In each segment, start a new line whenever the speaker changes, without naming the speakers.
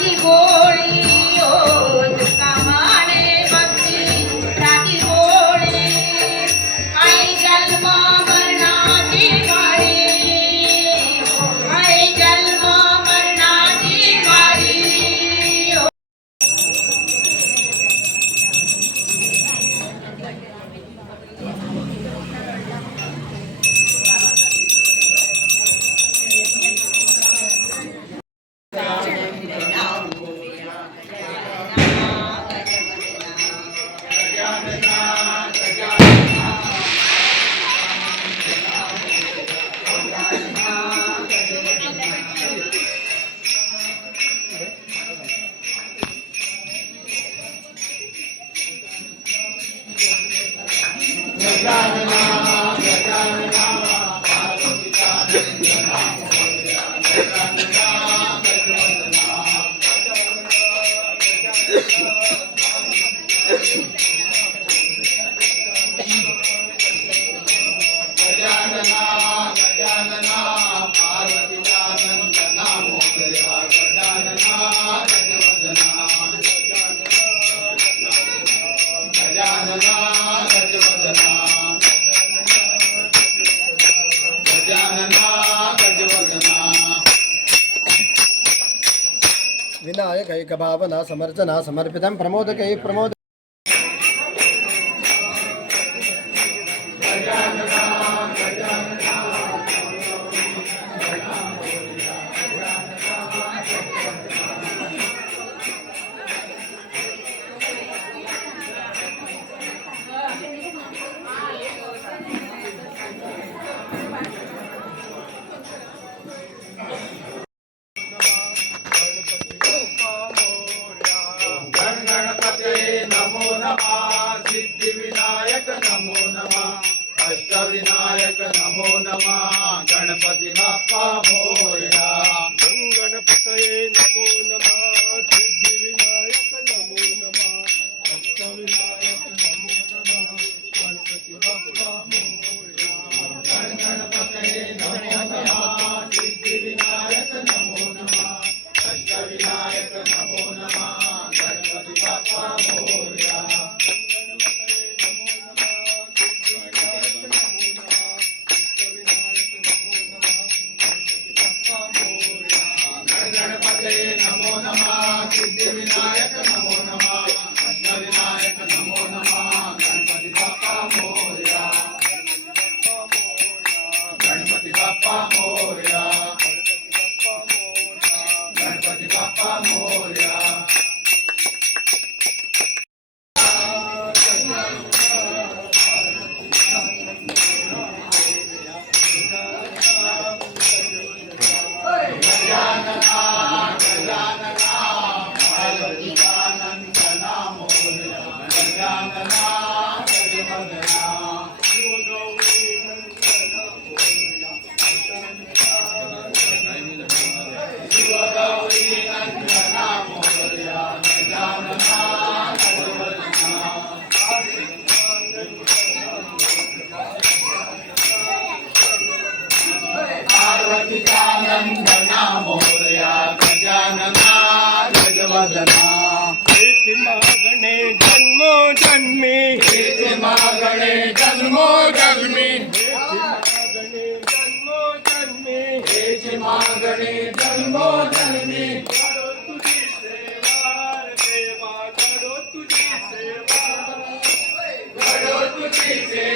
幸福。
ஏகभावना समर्चना समर्पितं प्रमोदकैः प्रमोद गणपति बाप्पा मोर्या गणपतये नमो नमः
City.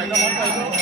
Vamos, vamos, vamos.